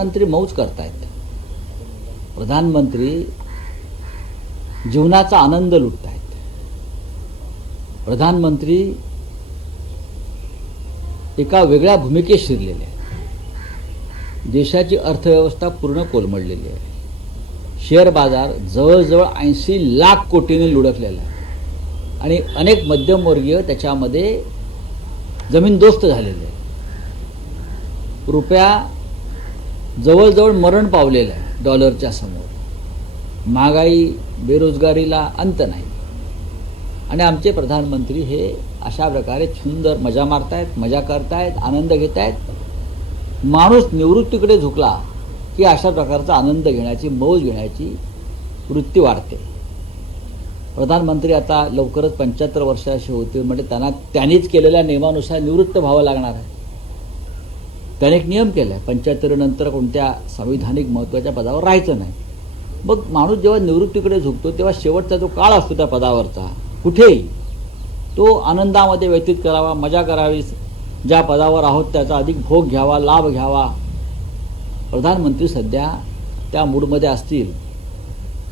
प्रधानमंत्री मौज करतायत. प्रधानमंत्री जीवनाचा आनंद लुटतायत. प्रधानमंत्री एका वेगळ्या भूमिकेत शिरलेले आहेत. देशाची अर्थव्यवस्था पूर्ण कोलमडलेली आहे. शेअर बाजार जवळजवळ 80 लाख कोटींनी लुडकलेला आहे आणि अनेक मध्यमवर्गीय त्याच्यामध्ये जमीनदोस्त झालेले आहे. रुपया जवळजवळ मरण पावलेला आहे डॉलरच्या समोर. महागाई, बेरोजगारीला अंत नाही. आणि आमचे प्रधानमंत्री हे अशा प्रकारे सुंदर मजा मारतायत, मजा करतायत, आनंद घेत आहेत. माणूस निवृत्तीकडे झुकला की अशा प्रकारचा आनंद घेण्याची, मौज घेण्याची वृत्ती वाढते. प्रधानमंत्री आता लवकरच 75 वर्षाचे होतील म्हणजे त्यांनीच केलेल्या नियमानुसार निवृत्त व्हावं लागणार आहे. त्याने एक नियम केला आहे, 75 नंतर कोणत्या संविधानिक महत्त्वाच्या पदावर राहायचं नाही. मग माणूस जेव्हा निवृत्तीकडे झुकतो तेव्हा शेवटचा जो काळ असतो त्या पदावरचा, कुठेही तो आनंदामध्ये व्यतीत करावा, मजा करावी, ज्या पदावर आहोत त्याचा अधिक भोग घ्यावा, लाभ घ्यावा. प्रधानमंत्री सध्या त्या मूडमध्ये असतील